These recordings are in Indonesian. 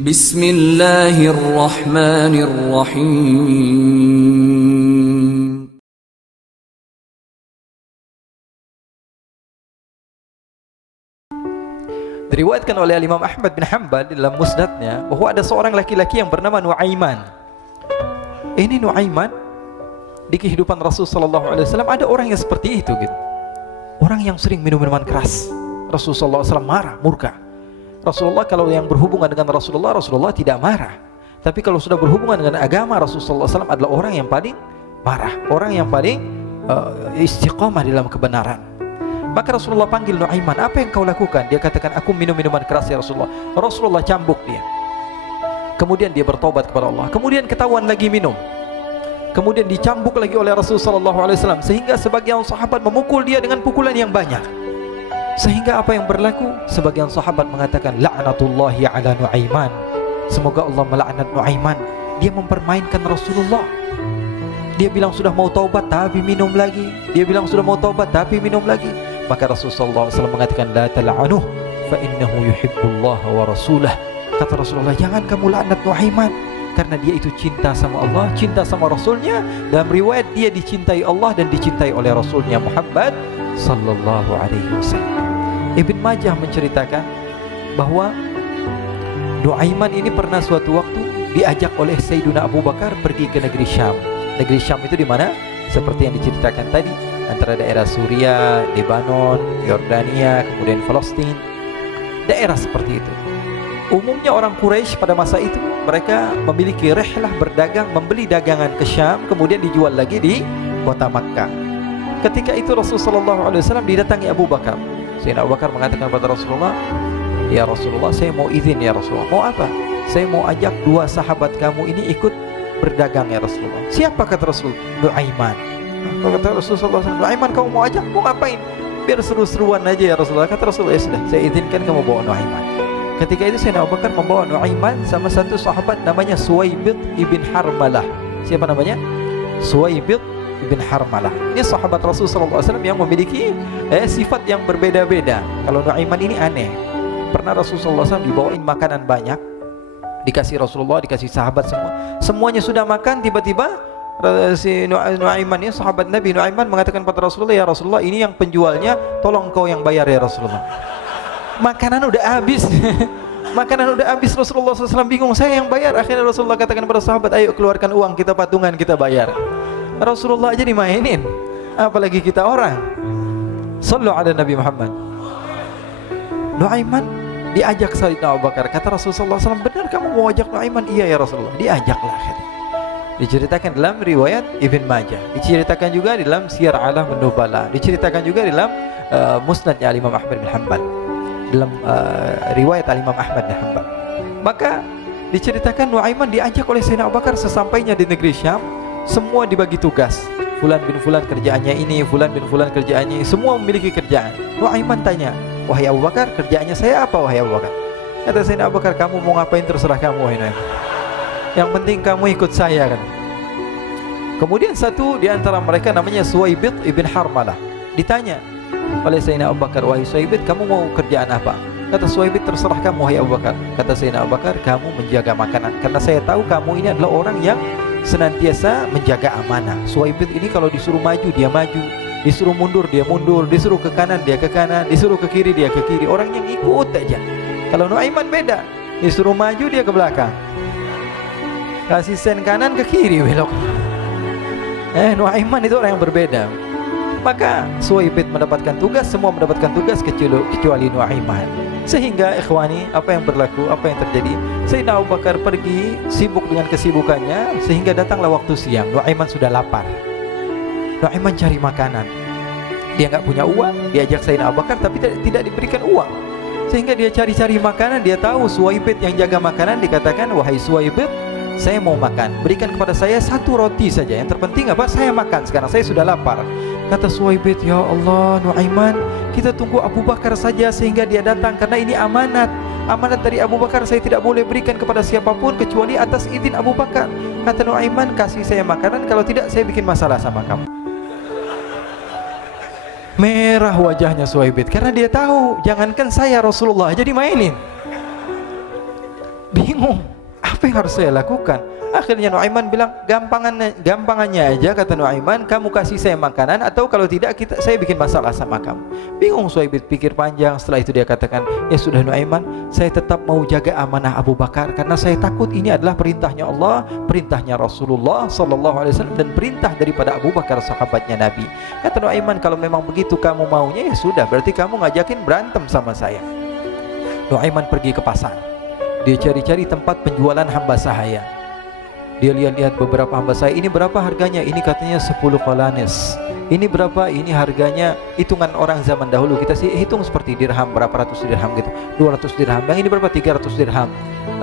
Bismillahirrahmanirrahim. Diriwayatkan oleh Imam Ahmad bin Hanbal dalam musnadnya bahwa ada seorang laki-laki yang bernama Nuaiman. Ini Nuaiman di kehidupan Rasul sallallahu alaihi wasallam ada orang yang seperti itu gitu. Orang yang sering minum minuman keras. Rasul sallallahu alaihi wasallam marah, murka. Rasulullah kalau yang berhubungan dengan Rasulullah tidak marah. Tapi kalau sudah berhubungan dengan agama, Rasul sallallahu alaihi wasallam adalah orang yang paling marah, orang yang paling istiqamah dalam kebenaran. Maka Rasulullah panggil Nuaiman, apa yang kau lakukan? Dia katakan, aku minum minuman keras ya Rasulullah. Rasulullah cambuk dia. Kemudian dia bertobat kepada Allah. Kemudian ketahuan lagi minum. Kemudian dicambuk lagi oleh Rasulullah SAW, sehingga sebagian sahabat memukul dia dengan pukulan yang banyak. Sehingga apa yang berlaku? Sebagian sahabat mengatakan, la'natullahi ala Nuaiman. Semoga Allah melaknat Nuaiman. Dia mempermainkan Rasulullah. Dia bilang sudah mau taubat tapi minum lagi. Dia bilang sudah mau taubat tapi minum lagi. Maka Rasulullah SAW mengatakan, la tal'anuh fa innahu yuhibbullah wa rasulah. Kata Rasulullah, jangan kamu laknat Nuaiman, karena dia itu cinta sama Allah, cinta sama Rasulnya. Dalam riwayat dia dicintai Allah dan dicintai oleh Rasulnya Muhammad sallallahu alaihi wasallam. Ibn Majah menceritakan bahwa Nuaiman ini pernah suatu waktu diajak oleh Sayyiduna Abu Bakar pergi ke negeri Syam. Negeri Syam itu di mana? Seperti yang diceritakan tadi, antara daerah Suriah, Lebanon, Yordania, kemudian Palestina. Daerah seperti itu. Umumnya orang Quraisy pada masa itu mereka memiliki rihlah berdagang, membeli dagangan ke Syam, kemudian dijual lagi di kota Makkah. Ketika itu Rasulullah SAW didatangi Abu Bakar. Sayyidina Abu Bakar mengatakan kepada Rasulullah, ya Rasulullah, saya mau izin ya Rasulullah. Mau apa? Saya mau ajak dua sahabat kamu ini ikut berdagang ya Rasulullah. Siapa kata Rasul? Nuaiman. Kata Rasulullah, Nuaiman kamu mau ajak? Mau ngapain? Biar seru-seruan aja ya Rasulullah. Kata Rasulullah, ya sudah, saya izinkan kamu bawa Nuaiman. Ketika itu Sayyidina Abu Bakar membawa Nuaiman sama satu sahabat namanya Suwaibid ibn Harmalah. Siapa namanya? Suwaibid ibn Harmalah. Ini sahabat Rasulullah SAW yang memiliki sifat yang berbeda-beda. Kalau Nuaiman ini aneh. Pernah Rasulullah SAW dibawain makanan banyak, dikasih Rasulullah, dikasih sahabat semua. Semuanya sudah makan, tiba-tiba si Nuaiman ini, sahabat Nabi Nuaiman mengatakan kepada Rasulullah, ya Rasulullah, ini yang penjualnya, tolong kau yang bayar ya Rasulullah. Makanan udah habis. Makanan udah habis, Rasulullah SAW bingung, saya yang bayar. Akhirnya Rasulullah katakan kepada sahabat, ayo keluarkan uang, kita patungan, kita bayar. Rasulullah aja dimainin, apalagi kita orang. Sallu ala Nabi Muhammad. Nuaiman diajak Sayyidina Abu Bakar. Kata Rasulullah SAW, benar kamu mau ajak Nuaiman? Iya ya Rasulullah. Diajaklah akhirnya. Diceritakan dalam riwayat Ibn Majah, diceritakan juga dalam Siyar A'lam An-Nubala, diceritakan juga dalam musnadnya Imam Ahmad bin Hanbal, dalam riwayat Imam Ahmad bin Hanbal. Maka diceritakan Nuaiman diajak oleh Sayyidina Abu Bakar. Sesampainya di negeri Syam, semua dibagi tugas. Fulan bin Fulan kerjaannya ini, Fulan bin Fulan kerjaannya ini, semua memiliki kerjaan. Nuaiman tanya, wahai Abu Bakar, kerjaannya saya apa wahai Abu Bakar? Kata Sayyidina Abu Bakar, kamu mau ngapain terserah kamu wahai Nuaiman. Yang penting kamu ikut saya kan. Kemudian satu di antara mereka namanya Suwaibid ibn Harmalah. Ditanya oleh Sayyidina Abu Bakar, wahai Suwaibid, kamu mau kerjaan apa? Kata Suwaibid, terserah kamu wahai Abu Bakar. Kata Sayyidina Abu Bakar, kamu menjaga makanan, karena saya tahu kamu ini adalah orang yang senantiasa menjaga amanah. Suwaibid ini kalau disuruh maju dia maju, disuruh mundur dia mundur, disuruh ke kanan dia ke kanan, disuruh ke kiri dia ke kiri. Orang yang ikut aja. Kalau Nuaiman beda, disuruh maju dia ke belakang, kasih sen kanan ke kiri belok. Nuaiman itu orang yang berbeda. Maka Suwaibid mendapatkan tugas, semua mendapatkan tugas kecuali Nuaiman. Sehingga ikhwani, apa yang berlaku, apa yang terjadi? Sayyidina Abu Bakar pergi sibuk dengan kesibukannya, sehingga datanglah waktu siang. Nuaiman sudah lapar. Nuaiman cari makanan. Dia nggak punya uang, diajak Sayyidina Abu Bakar tapi tidak diberikan uang. Sehingga dia cari-cari makanan. Dia tahu Suwaibid yang jaga makanan, dikatakan, wahai Suwaibid, saya mau makan, berikan kepada saya satu roti saja. Yang terpenting apa? Saya makan sekarang, saya sudah lapar. Kata Suwaibid, ya Allah Nuaiman, kita tunggu Abu Bakar saja sehingga dia datang, karena ini amanat. Amanat dari Abu Bakar, saya tidak boleh berikan kepada siapapun kecuali atas izin Abu Bakar. Kata Nuaiman, kasih saya makanan, kalau tidak saya bikin masalah sama kamu. Merah wajahnya Suwaibid, karena dia tahu jangankan saya Rasulullah jadi mainin. Bingung bingung, apa yang harus saya lakukan? Akhirnya Nuaiman bilang, gampangannya aja, kata Nuaiman, kamu kasih saya makanan, atau kalau tidak saya bikin masalah sama kamu. Bingung Suhaib pikir panjang. Setelah itu dia katakan, ya sudah Nuaiman, saya tetap mau jaga amanah Abu Bakar, karena saya takut ini adalah perintahnya Allah, perintahnya Rasulullah sallallahu alaihi wasallam, dan perintah daripada Abu Bakar sahabatnya Nabi. Kata Nuaiman, kalau memang begitu kamu maunya, ya sudah, berarti kamu ngajakin berantem sama saya. Nuaiman pergi ke pasar. Dia cari-cari tempat penjualan hamba sahaya. Dia lihat-lihat beberapa hamba sahaya. Ini berapa harganya? Ini katanya 10 qalanis. Ini berapa? Ini harganya hitungan orang zaman dahulu. Kita sih hitung seperti dirham, berapa ratus dirham gitu. 200 dirham. Yang ini berapa? 300 dirham.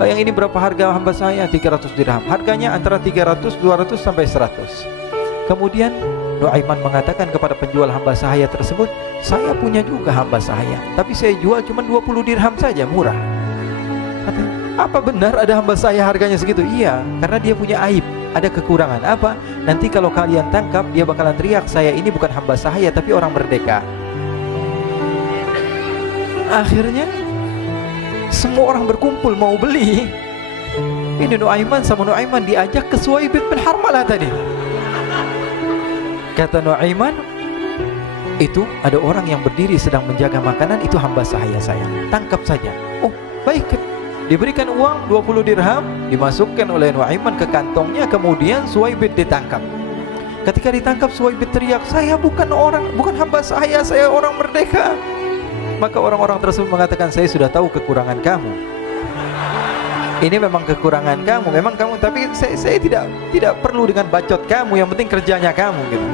Yang ini berapa harga hamba sahaya? 300 dirham. Harganya antara 300, 200 sampai 100. Kemudian Nuaiman mengatakan kepada penjual hamba sahaya tersebut, saya punya juga hamba sahaya, tapi saya jual cuma 20 dirham saja, murah. Katanya, apa benar ada hamba saya harganya segitu? Iya, karena dia punya aib, ada kekurangan. Apa? Nanti kalau kalian tangkap, dia bakalan teriak, saya ini bukan hamba sahaya tapi orang merdeka. Akhirnya semua orang berkumpul mau beli. Ini Nuaiman sama Nuaiman diajak ke Suhaib bin Harmalah tadi. Kata Nuaiman, itu ada orang yang berdiri sedang menjaga makanan, itu hamba sahaya saya, tangkap saja. Oh baik. Diberikan uang 20 dirham, dimasukkan oleh Nuaiman ke kantongnya. Kemudian Suhaib ditangkap. Ketika ditangkap, Suhaib teriak, saya bukan hamba saya orang merdeka. Maka orang-orang tersebut mengatakan, saya sudah tahu kekurangan kamu. Ini memang kekurangan kamu, memang kamu, tapi saya tidak perlu dengan bacot kamu, yang penting kerjanya kamu gitu.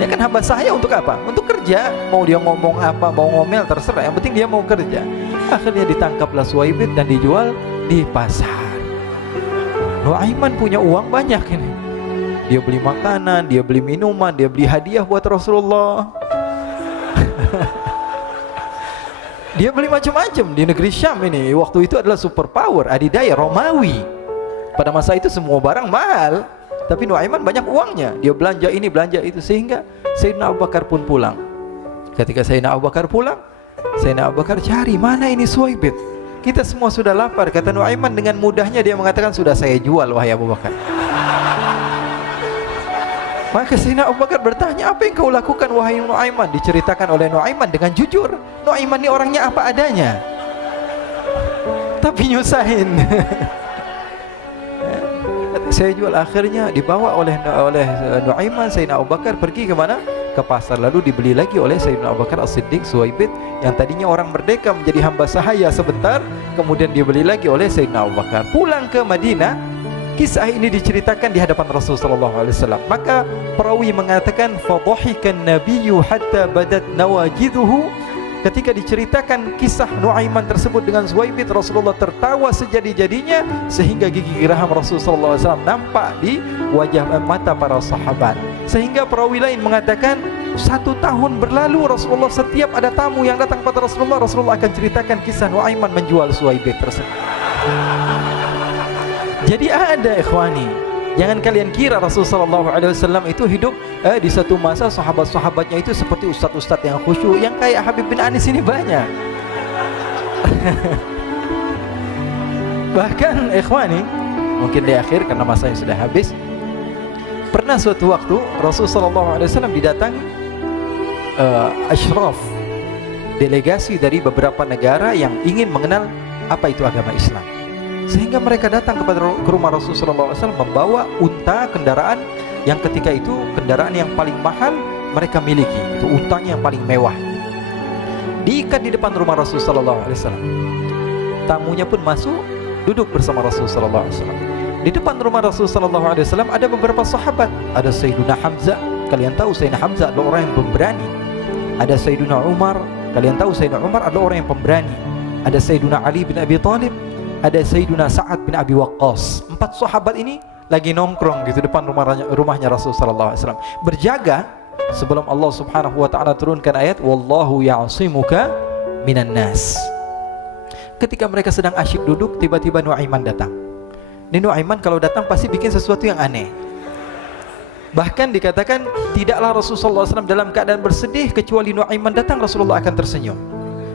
Ya kan hamba saya untuk apa? Untuk kerja. Mau dia ngomong apa, mau ngomel terserah, yang penting dia mau kerja. Akhirnya ditangkaplah Suhaib dan dijual di pasar. Nuaiman punya uang banyak ini. Dia beli makanan, dia beli minuman, dia beli hadiah buat Rasulullah. Dia beli macam-macam di negeri Syam ini. Waktu itu adalah superpower, adidaya Romawi. Pada masa itu semua barang mahal, tapi Nuaiman banyak uangnya. Dia belanja ini, belanja itu, sehingga Sayyidina Abu Bakar pun pulang. Ketika Sayyidina Abu Bakar pulang, Sayyidina Abu Bakar cari, mana ini Suhaib? Kita semua sudah lapar. Kata Nuaiman dengan mudahnya dia mengatakan, sudah saya jual wahai Abu Bakar. Maka Sayyidina Abu Bakar bertanya, apa yang kau lakukan wahai Nuaiman? Diceritakan oleh Nuaiman dengan jujur. Nuaiman ini orangnya apa adanya, tapi nyusahin. Saya jual. Akhirnya dibawa oleh Nuaiman, Sayyidina Abu Bakar pergi ke mana? Ke pasar. Lalu dibeli lagi oleh Sayyidina Abu Bakar As-Siddiq, Suhaib yang tadinya orang merdeka menjadi hamba sahaya sebentar, kemudian dibeli lagi oleh Sayyidina Abu Bakar. Pulang ke Madinah, kisah ini diceritakan di hadapan Rasulullah sallallahu alaihi wasallam. Maka perawi mengatakan, fadhahikan nabiyyu hatta badat nawajiduhu. Ketika diceritakan kisah Nuaiman tersebut dengan Suhaib, Rasulullah tertawa sejadi-jadinya sehingga gigi geraham Rasulullah SAW nampak di wajah mata para sahabat. Sehingga perawi lain mengatakan 1 tahun berlalu Rasulullah, setiap ada tamu yang datang kepada Rasulullah akan ceritakan kisah Nuaiman menjual Suhaib tersebut. Jadi ada ikhwani, jangan kalian kira Rasulullah SAW itu hidup di satu masa sahabat-sahabatnya itu seperti ustadz-ustadz yang khusyuk, yang kayak Habib bin Anis ini banyak. Bahkan ikhwani, mungkin di akhir karena masanya sudah habis, pernah suatu waktu Rasulullah SAW didatangi asyraf, delegasi dari beberapa negara yang ingin mengenal apa itu agama Islam. Sehingga mereka datang ke rumah Rasulullah SAW membawa unta, kendaraan yang ketika itu kendaraan yang paling mahal mereka miliki. Itu untanya yang paling mewah. Diikat di depan rumah Rasulullah SAW. Tamunya pun masuk, duduk bersama Rasulullah SAW. Di depan rumah Rasulullah SAW ada beberapa sahabat. Ada Sayyiduna Hamzah. Kalian tahu Sayyidina Hamzah adalah orang yang pemberani. Ada Sayyiduna Umar. Kalian tahu Sayyidina Umar adalah orang yang pemberani. Ada Sayyiduna Ali bin Abi Thalib. Ada Sayyiduna Sa'ad bin Abi Waqqas. 4 sahabat ini lagi nongkrong gitu depan rumahnya Rasulullah SAW, berjaga sebelum Allah Subhanahu wa ta'ala turunkan ayat wallahu ya'simuka minan nas. Ketika mereka sedang asyik duduk, tiba-tiba Nuaiman datang. Ini Nuaiman kalau datang pasti bikin sesuatu yang aneh. Bahkan dikatakan tidaklah Rasulullah SAW dalam keadaan bersedih, kecuali Nuaiman datang Rasulullah akan tersenyum.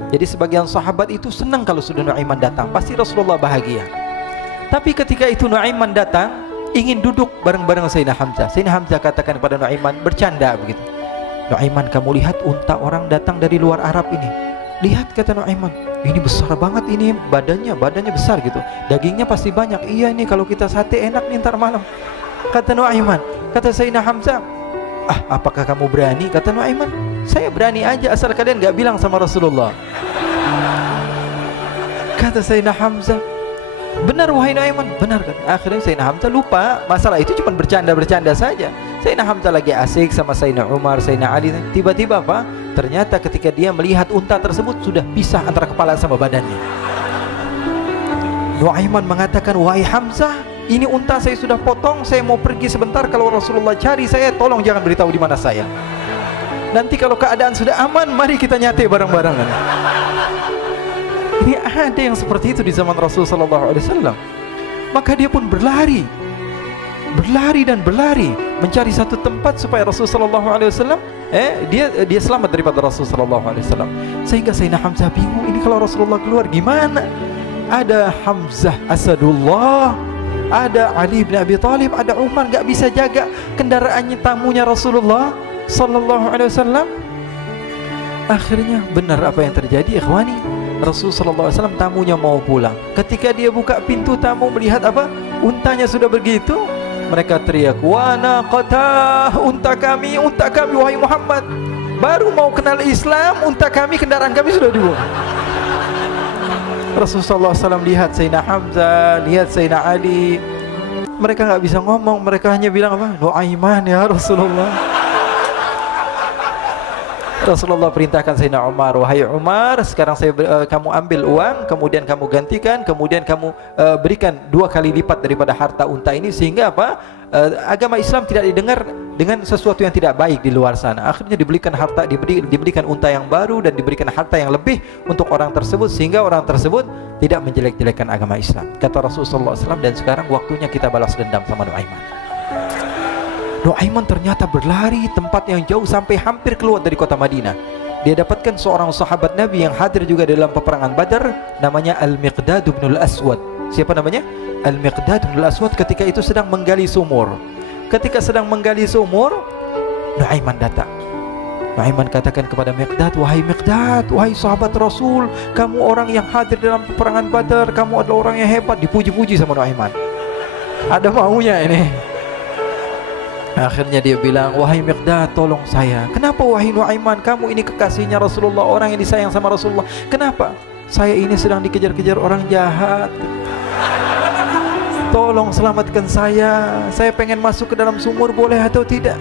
Jadi sebagian sahabat itu senang kalau sudah Nuaiman datang, pasti Rasulullah bahagia. Tapi ketika itu Nuaiman datang ingin duduk bareng-bareng Sayyidina Hamzah. Sayyidina Hamzah katakan kepada Nuaiman, bercanda begitu, Nuaiman, kamu lihat unta orang datang dari luar Arab ini. Lihat, kata Nuaiman, ini besar banget, ini badannya besar gitu, dagingnya pasti banyak. Iya, ini kalau kita sate enak nih ntar malam, kata Nuaiman. Kata Sayyidina Hamzah, apakah kamu berani? Kata Nuaiman, saya berani aja asal kalian gak bilang sama Rasulullah. Kata Sayyidina Hamzah, benar wahai Nuaiman, benar kan? Akhirnya Sayyidina Hamzah lupa masalah itu, cuma bercanda-bercanda saja. Sayyidina Hamzah lagi asik sama Sayyidina Umar, Sayyidina Ali. Tiba-tiba apa? Ternyata ketika dia melihat unta tersebut sudah pisah antara kepala sama badannya. Nuaiman mengatakan, wahai Hamzah, ini unta saya sudah potong, saya mau pergi sebentar. Kalau Rasulullah cari saya, tolong jangan beritahu di mana saya. Nanti kalau keadaan sudah aman, mari kita nyate bareng-barengan. Ini ada yang seperti itu di zaman Rasulullah SAW. Maka dia pun berlari dan berlari mencari satu tempat supaya Rasulullah SAW dia selamat daripada Rasulullah SAW. Sehingga Sayyidina Hamzah bingung, ini kalau Rasulullah keluar gimana? Ada Hamzah Asadullah, ada Ali bin Abi Thalib, ada Umar, gak bisa jaga kendaraannya, tamunya Rasulullah SAW. Akhirnya benar apa yang terjadi, ikhwani. Rasulullah SAW tamunya mau pulang. Ketika dia buka pintu tamu melihat apa? Untanya sudah begitu. Mereka teriak, wa naqatah, unta kami wahai Muhammad. Baru mau kenal Islam, unta kami, kendaraan kami sudah dibuang. Rasulullah SAW lihat Sayyidina Hamzah, lihat Sayyidina Ali. Mereka gak bisa ngomong, mereka hanya bilang apa? Nuaiman ya Rasulullah. Rasulullah perintahkan Sayyidina Umar, wahai Umar, sekarang kamu ambil uang, kemudian kamu gantikan, kemudian kamu berikan 2 kali lipat daripada harta unta ini, sehingga apa? Agama Islam tidak didengar dengan sesuatu yang tidak baik di luar sana. Akhirnya diberikan harta, diberikan unta yang baru dan diberikan harta yang lebih untuk orang tersebut, sehingga orang tersebut tidak menjelek-jelekan agama Islam. Kata Rasulullah SAW, dan sekarang waktunya kita balas dendam sama Nuaiman. Nuaiman ternyata berlari tempat yang jauh sampai hampir keluar dari kota Madinah. Dia dapatkan seorang sahabat Nabi yang hadir juga dalam peperangan Badar, namanya Al-Miqdad bin Al-Aswad. Siapa namanya? Al-Miqdad bin Al-Aswad ketika itu sedang menggali sumur. Ketika sedang menggali sumur, Nuaiman datang. Nuaiman katakan kepada Miqdad, wahai Miqdad, wahai sahabat Rasul, kamu orang yang hadir dalam peperangan Badar, kamu adalah orang yang hebat. Dipuji-puji sama Nuaiman. Ada maunya ini. Akhirnya dia bilang, wahai Miqdad, tolong saya. Kenapa wahai Nuaiman? Kamu ini kekasihnya Rasulullah, orang yang disayang sama Rasulullah. Kenapa? Saya ini sedang dikejar-kejar orang jahat. Tolong selamatkan saya. Saya pengen masuk ke dalam sumur, boleh atau tidak?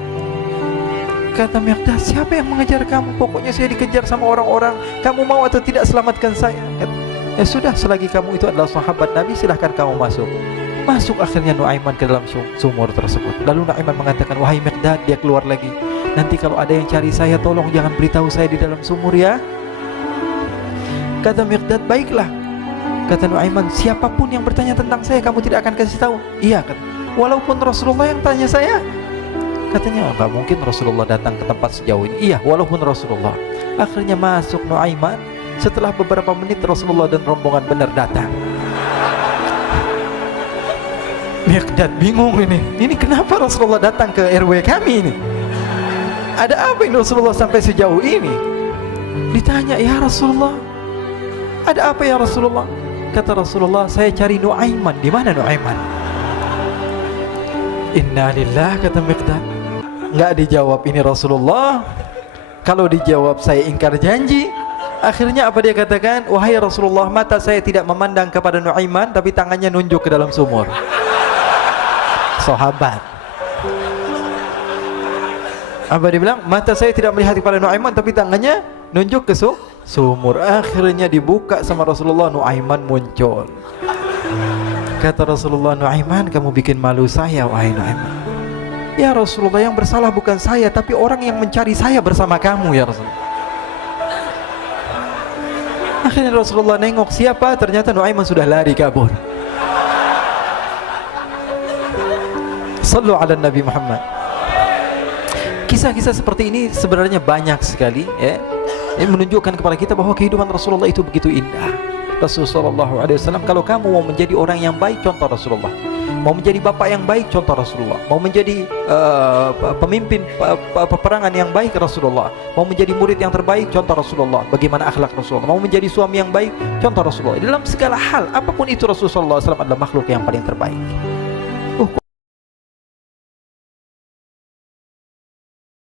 Kata Miqdad, siapa yang mengejar kamu? Pokoknya saya dikejar sama orang-orang. Kamu mau atau tidak selamatkan saya? Kata, ya sudah, selagi kamu itu adalah sahabat Nabi, silahkan kamu masuk. Masuk akhirnya Nuaiman ke dalam sumur tersebut. Lalu Nuaiman mengatakan, wahai Miqdad, dia keluar lagi. Nanti kalau ada yang cari saya, tolong jangan beritahu saya di dalam sumur ya. Kata Miqdad, baiklah. Kata Nuaiman, siapapun yang bertanya tentang saya, kamu tidak akan kasih tahu. Iya, kata, walaupun Rasulullah yang tanya saya. Katanya, enggak mungkin Rasulullah datang ke tempat sejauh ini. Iya, walaupun Rasulullah. Akhirnya masuk Nuaiman. Setelah beberapa menit Rasulullah dan rombongan benar datang. Miqdad bingung ini kenapa Rasulullah datang ke RW kami ini? Ada apa ini Rasulullah sampai sejauh ini? Ditanya, ya Rasulullah, ada apa ya Rasulullah? Kata Rasulullah, saya cari Nuaiman. Di mana Nuaiman? Innalillah, kata Miqdad. Nggak dijawab ini Rasulullah. Kalau dijawab saya ingkar janji. Akhirnya apa dia katakan? Wahai Rasulullah, mata saya tidak memandang kepada Nuaiman, tapi tangannya nunjuk ke dalam sumur. Sahabat. Apa dia bilang? Mata saya tidak melihat kepada Nuaiman, tapi tangannya nunjuk ke sumur. Akhirnya dibuka sama Rasulullah, Nuaiman muncul. Kata Rasulullah, Nuaiman, kamu bikin malu saya, wahai Nuaiman. Ya Rasulullah, yang bersalah bukan saya, tapi orang yang mencari saya bersama kamu ya Rasulullah. Akhirnya Rasulullah nengok, siapa? Ternyata Nuaiman sudah lari kabur. Sallu ala Nabi Muhammad. Kisah-kisah seperti ini sebenarnya banyak sekali ya. Ini menunjukkan kepada kita bahwa kehidupan Rasulullah itu begitu indah. Rasulullah SAW, kalau kamu mau menjadi orang yang baik, contoh Rasulullah. Mau menjadi bapak yang baik, contoh Rasulullah. Mau menjadi pemimpin peperangan yang baik, Rasulullah. Mau menjadi murid yang terbaik, contoh Rasulullah. Bagaimana akhlak Rasulullah. Mau menjadi suami yang baik, contoh Rasulullah. Dalam segala hal, apapun itu, Rasulullah SAW adalah makhluk yang paling terbaik.